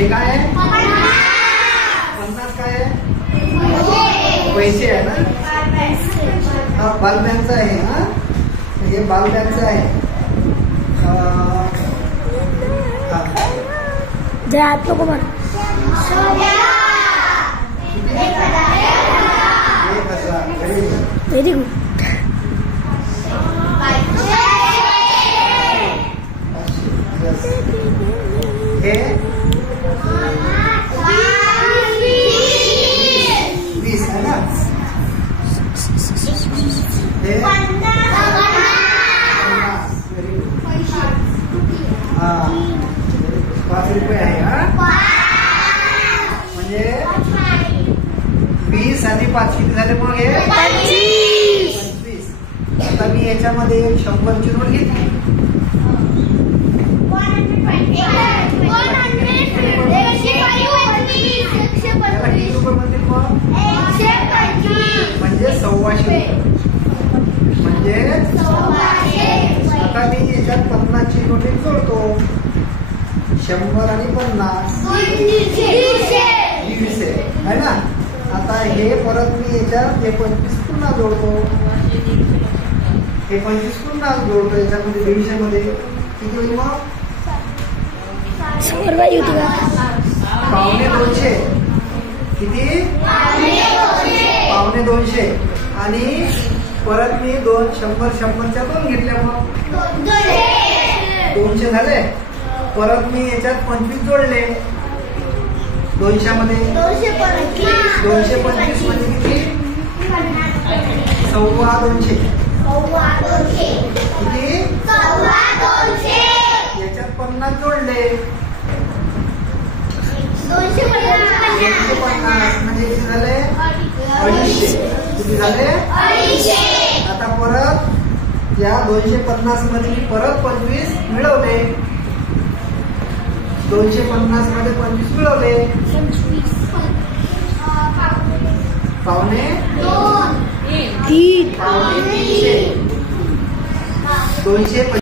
हे काय आहे? 50 काय आहे? पैसे आहे ना. हा बालबँकचा आहे. हा हे बालबँकचा आहे. Very good. हे 20 आहे ना. हे 50. हा 5 रुपये आहे. हा म्हणजे 20 आणि 5 किती झाले मग? हे 25. आता मी याच्यामध्ये 100ची नोट घेतली. म्हणजे 125. म्हणजे आता मी याच्यात 50ची नोटी जोडतो. 100 आणि 50 120 आहे ना. आता हे परत मी याच्यात हे 25 पुन्हा जोडतो. हे 25 पुन्हा जोडतो याच्यामध्ये 150 मध्ये. किती होईल मग? 250. किती? 250. आणि परत मी 100च्या 2 घेतल्या. मग 200 झाले. परत मी याच्यात 25 जोडले 200 मध्ये. 225 म्हणजे किती? 250. किती? याच्यात 50 जोडले 250 म्हणजे किती झाले? 250. किती झाले? 250. आता परत या 250 मध्ये मी परत 25 मिळवले. 250 मध्ये 25 मिळवले. 250. 250.